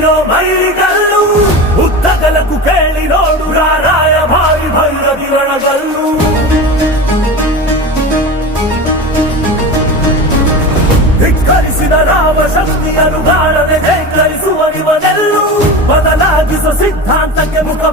ಮೈಲಿಗಲ್ಲು ಉದ್ದಗಲಕು ಕೇಳಿ ನೋಡು ರಾರಾಯ ಭಾರಿ ಭೈರಗಿರಣಗಲ್ಲು ಧಿಕ್ಕರಿಸಿದ ರಾಮ ಶಕ್ತಿಯನ್ನು ಧೈಕರಿಸುವ ಇವನೆಲ್ಲೂ ಬದಲಾಗಿಸುವ ಸಿದ್ಧಾಂತಕ್ಕೆ ಮುಖ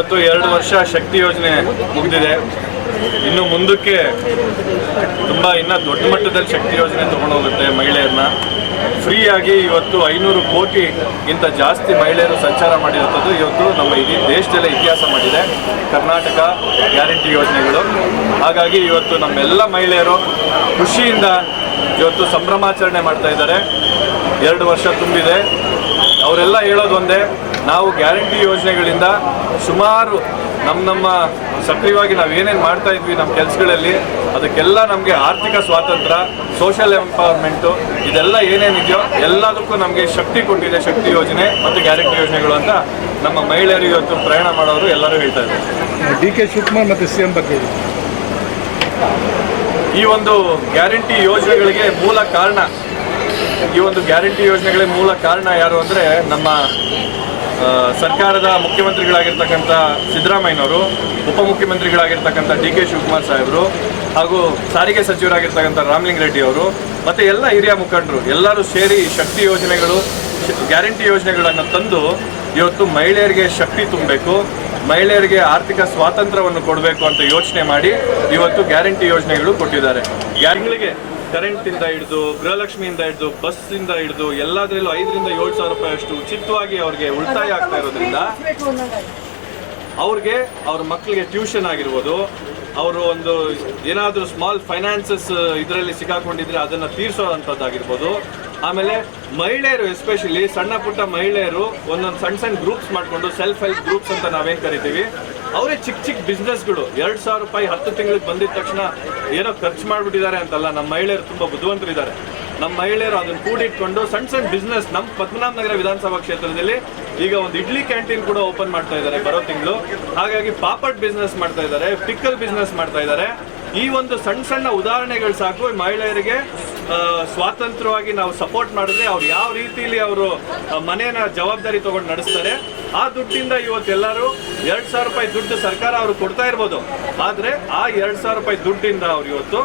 ಇವತ್ತು ಎರಡು ವರ್ಷ ಶಕ್ತಿ ಯೋಜನೆ ಮುಗಿದಿದೆ. ಇನ್ನು ಮುಂದಕ್ಕೆ ತುಂಬ ಇನ್ನ ದೊಡ್ಡ ಮಟ್ಟದಲ್ಲಿ ಶಕ್ತಿ ಯೋಜನೆ ತಗೊಂಡೋಗುತ್ತೆ ಮಹಿಳೆಯರನ್ನ ಫ್ರೀಯಾಗಿ ಇವತ್ತು ಐನೂರು ಕೋಟಿಗಿಂತ ಜಾಸ್ತಿ ಮಹಿಳೆಯರು ಸಂಚಾರ ಮಾಡಿರುತ್ತದೆ ಇವತ್ತು ನಮ್ಮ ಇಡೀ ದೇಶದಲ್ಲೇ ಇತಿಹಾಸ ಮಾಡಿದೆ. ಕರ್ನಾಟಕ ಗ್ಯಾರಂಟಿ ಯೋಜನೆಗಳು. ಹಾಗಾಗಿ ಇವತ್ತು ನಮ್ಮೆಲ್ಲ ಮಹಿಳೆಯರು ಖುಷಿಯಿಂದ ಇವತ್ತು ಸಂಭ್ರಮಾಚರಣೆ ಮಾಡ್ತಾ ಇದ್ದಾರೆ. ಎರಡು ವರ್ಷ ತುಂಬಿದೆ. ಅವರೆಲ್ಲ ಹೇಳೋದು ಒಂದೇ ನಾವು ಗ್ಯಾರಂಟಿ ಯೋಜನೆಗಳಿಂದ ಸುಮಾರು ನಮ್ಮ ನಮ್ಮ ಸಕ್ರಿಯವಾಗಿ ನಾವು ಏನೇನು ಮಾಡ್ತಾ ಇದ್ವಿ ನಮ್ಮ ಕೆಲಸಗಳಲ್ಲಿ ಅದಕ್ಕೆಲ್ಲ ನಮಗೆ ಆರ್ಥಿಕ ಸ್ವಾತಂತ್ರ್ಯ ಸೋಷಿಯಲ್ ಎಂಪವರ್ಮೆಂಟು ಇದೆಲ್ಲ ಏನೇನಿದೆಯೋ ಎಲ್ಲದಕ್ಕೂ ನಮಗೆ ಶಕ್ತಿ ಕೊಟ್ಟಿದೆ ಶಕ್ತಿ ಯೋಜನೆ ಮತ್ತು ಗ್ಯಾರಂಟಿ ಯೋಜನೆಗಳು ಅಂತ ನಮ್ಮ ಮಹಿಳೆಯರು ಇವತ್ತು ಪ್ರಯಾಣ ಮಾಡೋರು ಎಲ್ಲರೂ ಹೇಳ್ತಾ ಇದ್ದಾರೆ. ಡಿ ಕೆ ಶಿವಕುಮಾರ್ ಮತ್ತು ಸಿ ಎಂ ಬಗ್ಗೆ ಈ ಒಂದು ಗ್ಯಾರಂಟಿ ಯೋಜನೆಗಳಿಗೆ ಮೂಲ ಕಾರಣ ಈ ಒಂದು ಗ್ಯಾರಂಟಿ ಯೋಜನೆಗಳಿಗೆ ಮೂಲ ಕಾರಣ ಯಾರು ಅಂದರೆ ನಮ್ಮ ಸರ್ಕಾರದ ಮುಖ್ಯಮಂತ್ರಿಗಳಾಗಿರ್ತಕ್ಕಂಥ ಸಿದ್ದರಾಮಯ್ಯನವರು, ಉಪಮುಖ್ಯಮಂತ್ರಿಗಳಾಗಿರ್ತಕ್ಕಂಥ ಡಿ ಕೆ ಶಿವಕುಮಾರ್ ಸಾಹೇಬರು ಹಾಗೂ ಸಾರಿಗೆ ಸಚಿವರಾಗಿರ್ತಕ್ಕಂಥ ರಾಮಲಿಂಗ ರೆಡ್ಡಿ ಅವರು ಮತ್ತು ಎಲ್ಲ ಹಿರಿಯ ಮುಖಂಡರು ಎಲ್ಲರೂ ಸೇರಿ ಶಕ್ತಿ ಯೋಜನೆಗಳು, ಗ್ಯಾರಂಟಿ ಯೋಜನೆಗಳನ್ನು ತಂದು ಇವತ್ತು ಮಹಿಳೆಯರಿಗೆ ಶಕ್ತಿ ತುಂಬಬೇಕು, ಮಹಿಳೆಯರಿಗೆ ಆರ್ಥಿಕ ಸ್ವಾತಂತ್ರ್ಯವನ್ನು ಕೊಡಬೇಕು ಅಂತ ಯೋಚನೆ ಮಾಡಿ ಇವತ್ತು ಗ್ಯಾರಂಟಿ ಯೋಜನೆಗಳು ಕೊಟ್ಟಿದ್ದಾರೆ. ತಿಂಗಳಿಗೆ ಕರೆಂಟಿಂದ ಹಿಡಿದು, ಗೃಹಲಕ್ಷ್ಮಿಯಿಂದ ಹಿಡಿದು, ಬಸ್ಸಿಂದ ಹಿಡಿದು, ಎಲ್ಲದರಲ್ಲೂ ಐದರಿಂದ ಏಳು ಸಾವಿರ ರೂಪಾಯಿ ಅಷ್ಟು ಉಚಿತವಾಗಿ ಅವ್ರಿಗೆ ಉಳಿತಾಯ ಆಗ್ತಾ ಇರೋದ್ರಿಂದ ಅವ್ರಿಗೆ ಅವ್ರ ಮಕ್ಕಳಿಗೆ ಟ್ಯೂಷನ್ ಆಗಿರ್ಬೋದು, ಅವರು ಒಂದು ಏನಾದರೂ ಸ್ಮಾಲ್ ಫೈನಾನ್ಸಸ್ ಇದರಲ್ಲಿ ಸಿಕ್ಕಾಕೊಂಡಿದ್ರೆ ಅದನ್ನು ತೀರಿಸೋ ಅಂಥದ್ದಾಗಿರ್ಬೋದು ಆಮೇಲೆ ಮಹಿಳೆಯರು ಎಸ್ಪೆಷಲಿ ಸಣ್ಣ ಪುಟ್ಟ ಮಹಿಳೆಯರು ಒಂದೊಂದು ಸಣ್ಣ ಸಣ್ಣ ಗ್ರೂಪ್ಸ್ ಮಾಡಿಕೊಂಡು ಸೆಲ್ಫ್ ಹೆಲ್ಪ್ ಗ್ರೂಪ್ಸ್ ಅಂತ ನಾವೇನು ಕರಿತೀವಿ? ಅವರೇ ಚಿಕ್ಕ ಚಿಕ್ಕ ಬಿಸ್ನೆಸ್ಗಳು ಎರಡು ಸಾವಿರ ರೂಪಾಯಿ ಹತ್ತು ತಿಂಗಳಿಗೆ ಬಂದಿದ ತಕ್ಷಣ ಏನೋ ಖರ್ಚು ಮಾಡಿಬಿಟ್ಟಿದ್ದಾರೆ ಅಂತಲ್ಲ ನಮ್ಮ ಮಹಿಳೆಯರು ತುಂಬ ಬುದ್ಧಿವಂತರಿದ್ದಾರೆ. ನಮ್ಮ ಮಹಿಳೆಯರು ಅದನ್ನು ಕೂಡಿಟ್ಕೊಂಡು ಸಣ್ಣ ಸಣ್ಣ ಬಿಸ್ನೆಸ್ ನಮ್ಮ ಪದ್ಮನಾಭ ನಗರ ವಿಧಾನಸಭಾ ಕ್ಷೇತ್ರದಲ್ಲಿ ಈಗ ಒಂದು ಇಡ್ಲಿ ಕ್ಯಾಂಟೀನ್ ಕೂಡ ಓಪನ್ ಮಾಡ್ತಾ ಇದ್ದಾರೆ ಬರೋ ತಿಂಗಳು. ಹಾಗಾಗಿ ಪಾಪಡ್ ಬಿಸ್ನೆಸ್ ಮಾಡ್ತಾ ಇದ್ದಾರೆ ಪಿಕ್ಕಲ್ ಬಿಸ್ನೆಸ್ ಮಾಡ್ತಾ ಇದ್ದಾರೆ. ಈ ಒಂದು ಸಣ್ಣ ಸಣ್ಣ ಉದಾಹರಣೆಗಳು ಸಾಕು. ಮಹಿಳೆಯರಿಗೆ ಸ್ವಾತಂತ್ರ್ಯವಾಗಿ ನಾವು ಸಪೋರ್ಟ್ ಮಾಡಿದ್ರೆ ಅವ್ರು ಯಾವ ರೀತಿಲಿ ಅವರು ಮನೆಯ ಜವಾಬ್ದಾರಿ ತಗೊಂಡು ನಡೆಸ್ತಾರೆ. ಆ ದುಡ್ಡಿಂದ ಇವತ್ತೆಲ್ಲರೂ ಎರಡು ಸಾವಿರ ರೂಪಾಯಿ ದುಡ್ಡು ಸರ್ಕಾರ ಅವರು ಕೊಡ್ತಾ ಇರ್ಬೋದು. ಆದರೆ ಆ ಎರಡ್ ಸಾವಿರ ರೂಪಾಯಿ ದುಡ್ಡಿಂದ ಅವ್ರು ಇವತ್ತು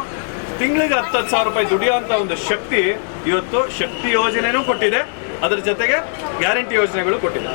ತಿಂಗಳಿಗೆ ಹತ್ತು ಸಾವಿರ ರೂಪಾಯಿ ದುಡಿಯುವಂತ ಒಂದು ಶಕ್ತಿ ಇವತ್ತು ಶಕ್ತಿ ಯೋಜನೆನೂ ಕೊಟ್ಟಿದೆ. ಅದರ ಜೊತೆಗೆ ಗ್ಯಾರಂಟಿ ಯೋಜನೆಗಳು ಕೊಟ್ಟಿದೆ.